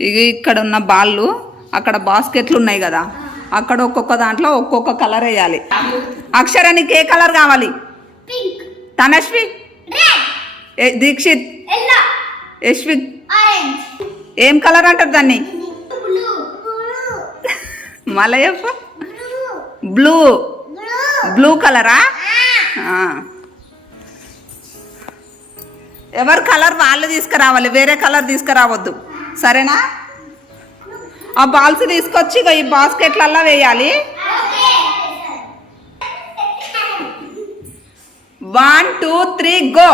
ఇక్కడ ఉన్న బాళ్ళు అక్కడ బాస్కెట్లు ఉన్నాయి కదా, అక్కడ ఒక్కొక్క దాంట్లో ఒక్కొక్క కలర్ వేయాలి. అక్షర నీకు ఏ కలర్ కావాలి? తనశ్వి, దీక్షిత్, యశ్విక్ ఏం కలర్ అంటారు దాన్ని? మళ్ళీ చెప్పు. బ్లూ. బ్లూ కలరా? ఎవరు కలర్ వాళ్ళు తీసుకురావాలి, వేరే కలర్ తీసుకురావద్దు, సరేనా? ఆ బాల్స్ తీసుకొచ్చి ఈ బాస్కెట్లల్లో వేయాలి. 1 2 3 go.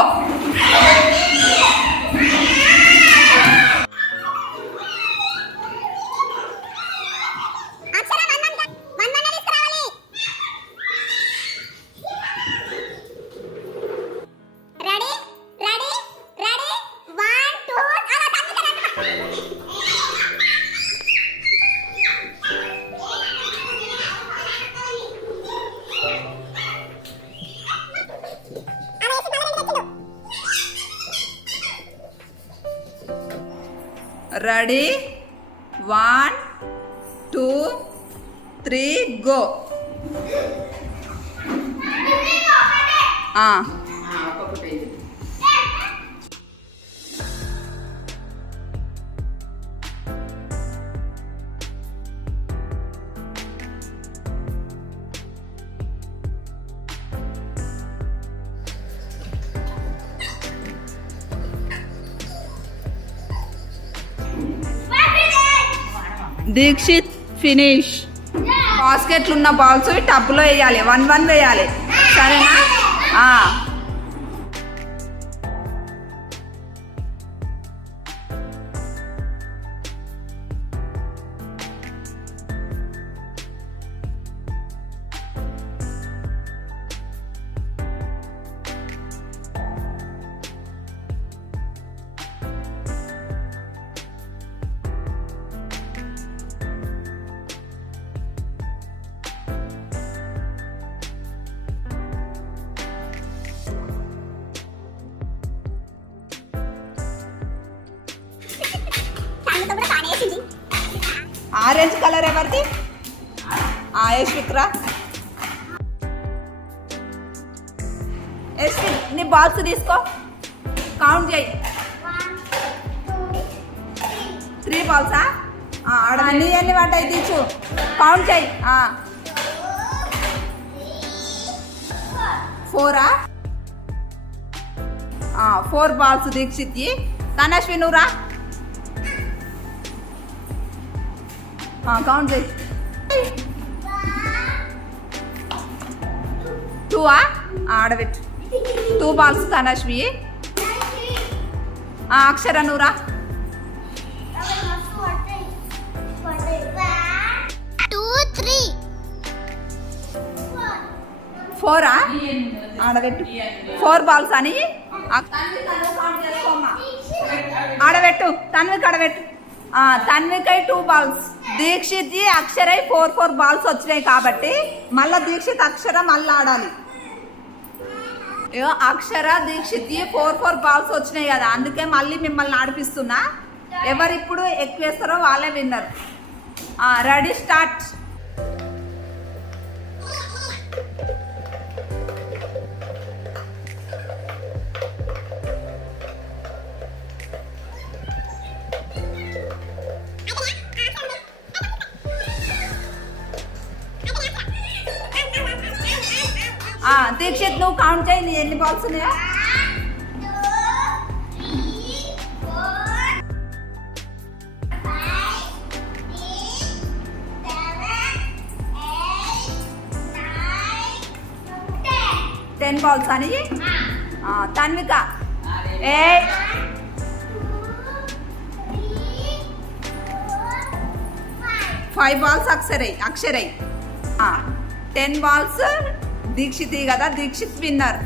Ready 1 2 3 go. Dikshit finish. బాస్కెట్లు ఉన్న బాల్స్ టబ్లో వేయాలి, 1 1 వేయాలి, సరేనా? ఆరెంజ్ కలర్ ఎవరిది? యశ్విక్ రా. యశ్విక్ నీ బాల్స్ తీసుకో, కౌంట్ చేయి. 3 బాల్సా? ఆడ నీ ఎన్ని పడ్డాయి తీసు, కౌంట్ చేయి. 4ఆ? 4 బాల్స్ దీక్షిత్. తనశ్వి నువ్వు రా, కౌంట్ చేయి. 2ఆ? ఆడబెట్టు. 2 బాల్స్ తనశ్వి. అక్షర నువ్వురా. 4ఆ? ఆడబెట్టు. 4 బాల్స్ అని ఆడబెట్టు. తన్వికి ఆడబెట్టు. తన్వికై 2 బాల్స్, దీక్షిత్ అక్షరై 4 4 బాల్స్ వచ్చినాయి కాబట్టి మళ్ళీ దీక్షిత్ అక్షర మళ్ళీ ఆడాలి. అక్షర దీక్షిత్ 4 4 బాల్స్ వచ్చినాయి కదా, అందుకే మళ్ళీ మిమ్మల్ని ఆడిపిస్తున్నా. ఎవరు ఇప్పుడు ఎక్కువ వేస్తారో వాళ్ళే విన్నర్. Ready start. దీక్షిత్ నువ్వు కౌంట్ చేయి, నీ ఎన్ని బాల్స్ ఉన్నాయా? 10 బాల్స్ అని. తన్విక 8 5 బాల్స్ అక్షరై 10 బాల్స్ దీక్షిత్ కదా, దీక్షిత్ విన్నర్.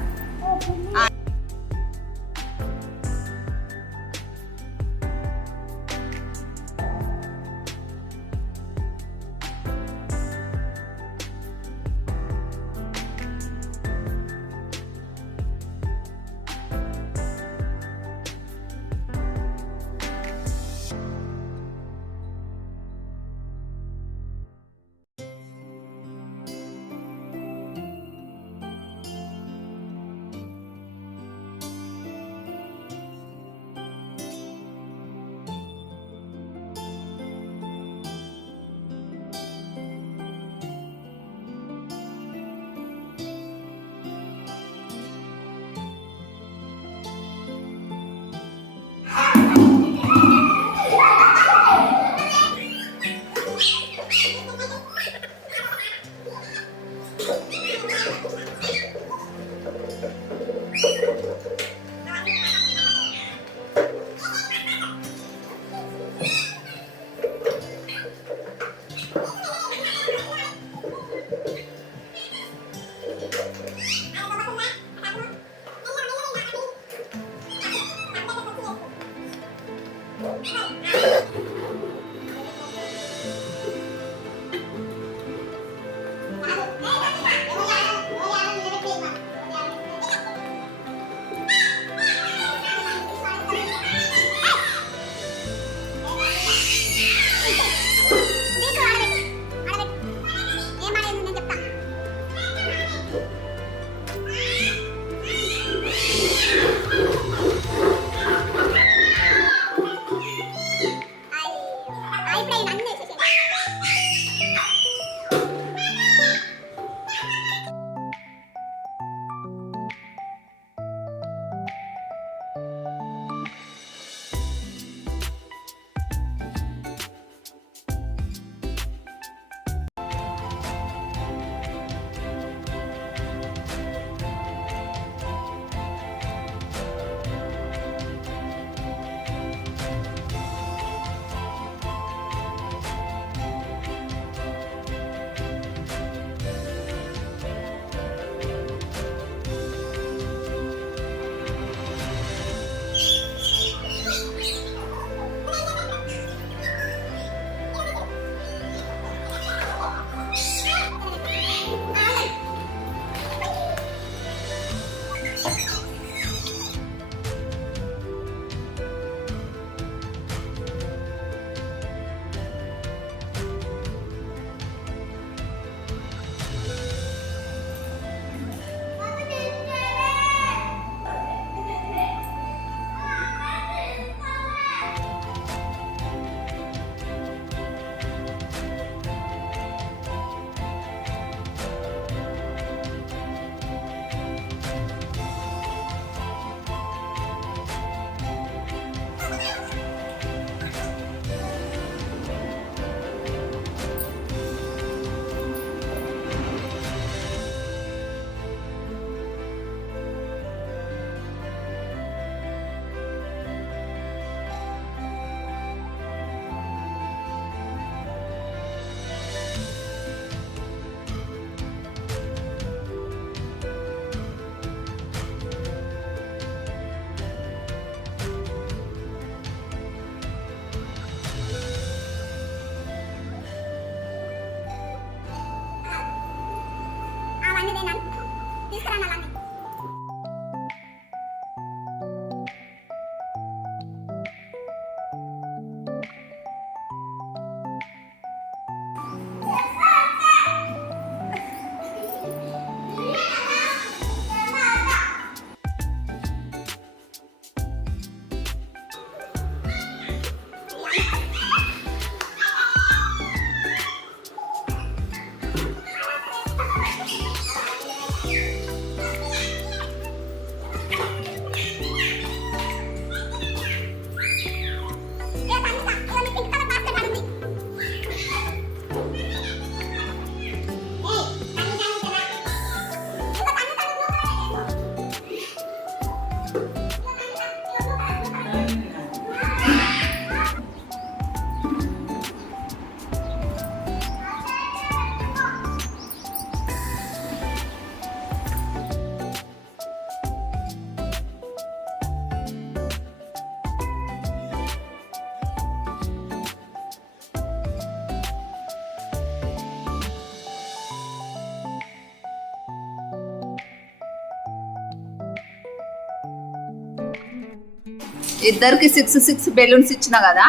ఇద్దరికి 6 బెలూన్స్ ఇచ్చిన కదా,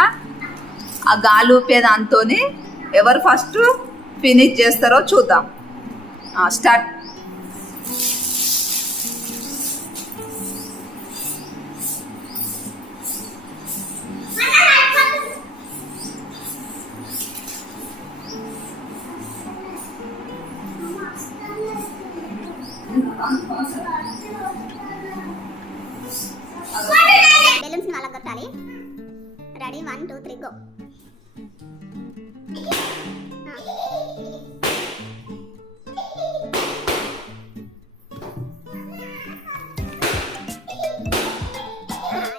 ఆ గాలి ఊపే దాంతో ఎవరు ఫస్ట్ ఫినిష్ చేస్తారో చూద్దాం. స్టార్ట్. బెలూన్స్ ని అలా కొట్టాలి. Ready 1 2 3 go.